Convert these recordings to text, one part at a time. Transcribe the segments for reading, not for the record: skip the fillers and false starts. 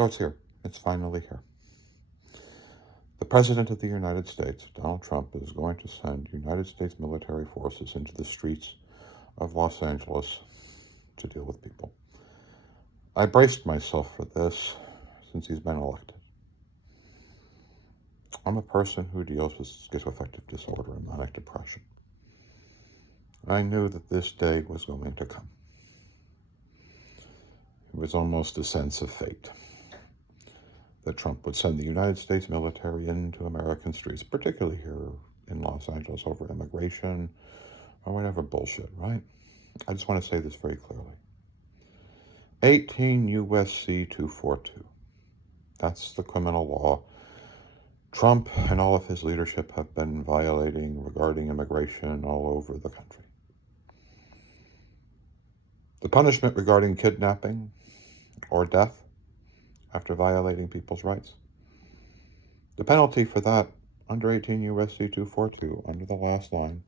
So it's here. It's finally here. The President of the United States, Donald Trump, is going to send United States military forces into the streets of Los Angeles to deal with people. I braced myself for this since he's been elected. I'm a person who deals with schizoaffective disorder and manic depression. I knew that this day was going to come. It was almost a sense of fate that Trump would send the United States military into American streets, particularly here in Los Angeles, over immigration or whatever bullshit, right? I just want to say this very clearly. 18 U.S.C. 242. That's the criminal law Trump and all of his leadership have been violating regarding immigration all over the country. The punishment regarding kidnapping or death after violating people's rights. The penalty for that under 18 U.S.C. 242, under the last line,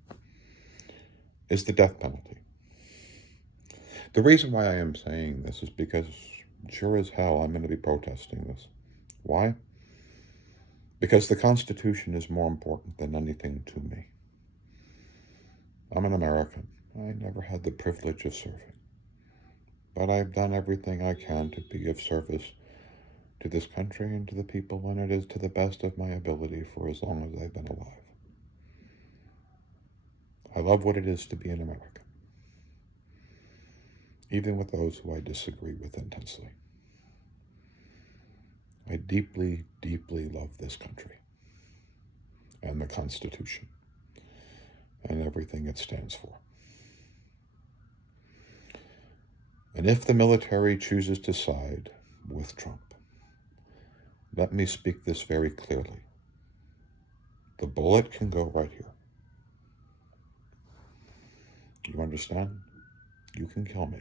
is the death penalty. The reason why I am saying this is because sure as hell I'm going to be protesting this. Why? Because the Constitution is more important than anything to me. I'm an American. I never had the privilege of serving. But I've done everything I can to be of service to this country and to the people, and it is to the best of my ability for as long as I've been alive. I love what it is to be an American, even with those who I disagree with intensely. I deeply, deeply love this country and the Constitution and everything it stands for. And if the military chooses to side with Trump, let me speak this very clearly. The bullet can go right here. You understand? You can kill me.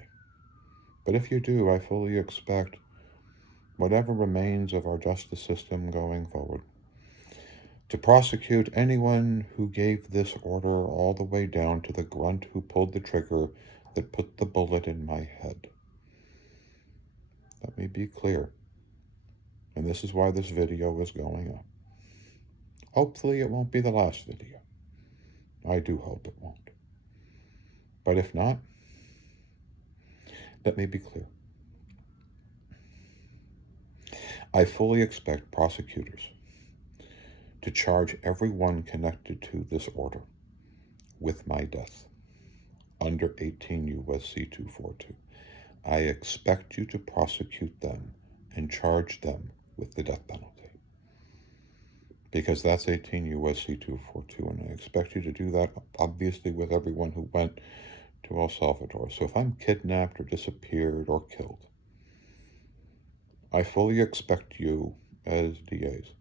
But if you do, I fully expect whatever remains of our justice system going forward to prosecute anyone who gave this order all the way down to the grunt who pulled the trigger that put the bullet in my head. Let me be clear, and this is why this video is going up. Hopefully it won't be the last video. I do hope it won't. But if not, let me be clear. I fully expect prosecutors to charge everyone connected to this order with my death under 18 U.S.C. 242. I expect you to prosecute them and charge them with the death penalty. Because that's 18 U.S.C. 242, and I expect you to do that, obviously, with everyone who went to El Salvador. So if I'm kidnapped or disappeared or killed, I fully expect you, as DAs,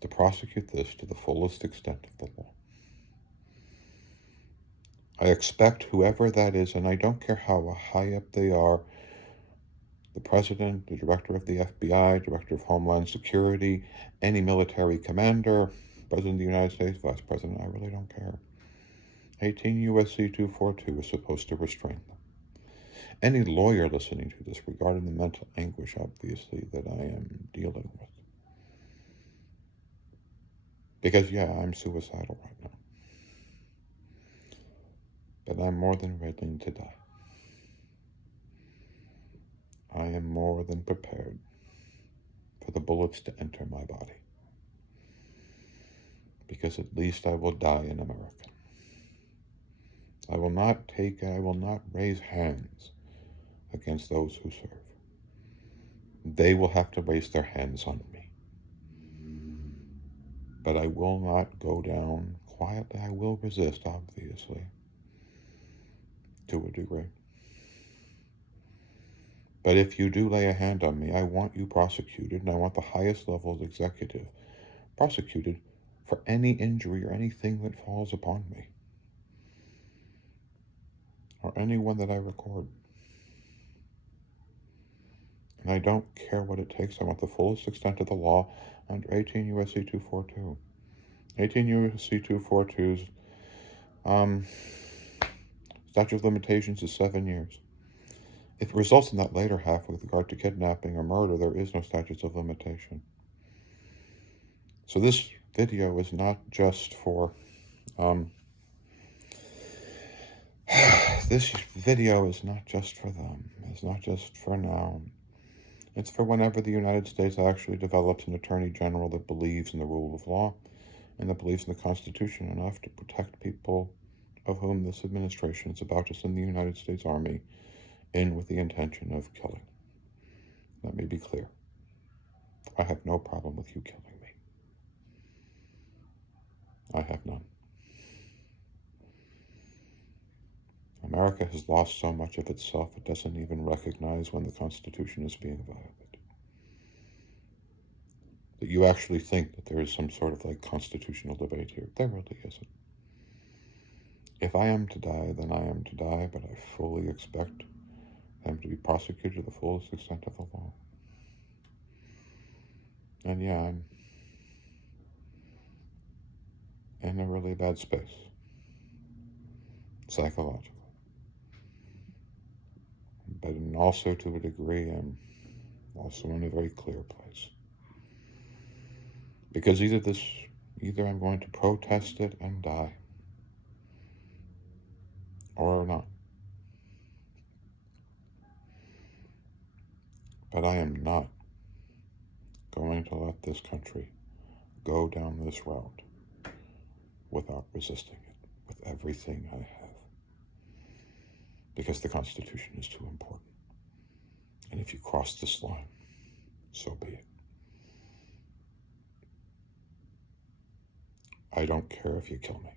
to prosecute this to the fullest extent of the law. I expect whoever that is, and I don't care how high up they are, the President, the Director of the FBI, Director of Homeland Security, any military commander, President of the United States, Vice President, I really don't care. 18 U.S.C. 242 is supposed to restrain them. Any lawyer listening to this regarding the mental anguish, obviously, that I am dealing with. Because, yeah, I'm suicidal right now. But I'm more than willing to die. I am more than prepared for the bullets to enter my body. Because at least I will die an American. I will not raise hands against those who serve. They will have to raise their hands on me. But I will not go down quietly. I will resist, obviously, to a degree. But if you do lay a hand on me, I want you prosecuted, and I want the highest level executive prosecuted for any injury or anything that falls upon me, or anyone that I record. And I don't care what it takes. I want the fullest extent of the law under 18 U.S.C. 242. 18 U.S.C. 242's statute of limitations is 7 years. If it results in that later half with regard to kidnapping or murder, there is no statutes of limitation. So this video is not just for, this video is not just for them. It's not just for now. It's for whenever the United States actually develops an attorney general that believes in the rule of law and that believes in the Constitution enough to protect people of whom this administration is about to send the United States Army in with the intention of killing. Let me be clear. I have no problem with you killing me. I have none. America has lost so much of itself it doesn't even recognize when the Constitution is being violated. That you actually think that there is some sort of like constitutional debate here. There really isn't. If I am to die, then I am to die, but I fully expect them to be prosecuted to the fullest extent of the law. And yeah, I'm in a really bad space, psychologically. But also to a degree, I'm also in a very clear place. Because either I'm going to protest it and die, or not. But I am not going to let this country go down this route without resisting it with everything I have. Because the Constitution is too important. And if you cross this line, so be it. I don't care if you kill me.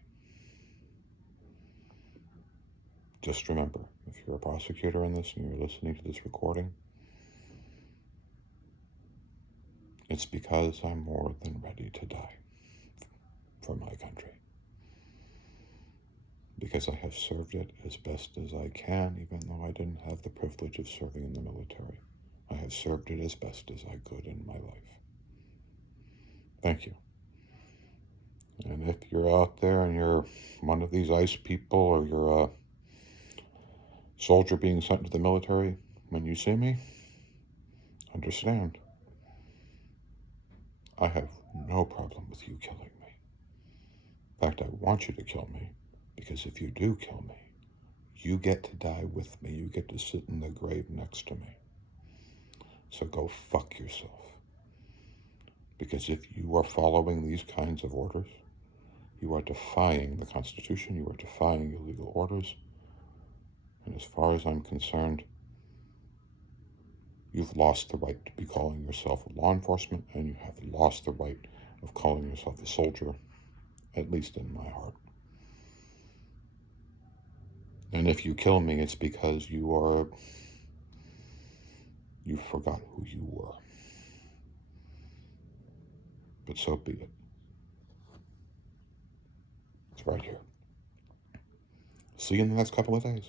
Just remember, if you're a prosecutor in this and you're listening to this recording, it's because I'm more than ready to die for my country. Because I have served it as best as I can, even though I didn't have the privilege of serving in the military. I have served it as best as I could in my life. Thank you. And if you're out there and you're one of these ICE people, or you're a soldier being sent to the military, when you see me, understand, I have no problem with you killing me. In fact, I want you to kill me, because if you do kill me, you get to die with me. You get to sit in the grave next to me. So go fuck yourself. Because if you are following these kinds of orders, you are defying the Constitution, you are defying illegal orders, and as far as I'm concerned, you've lost the right to be calling yourself a law enforcement, and you have lost the right of calling yourself a soldier, at least in my heart. And if you kill me, it's because you forgot who you were. But so be it. It's right here. See you in the next couple of days.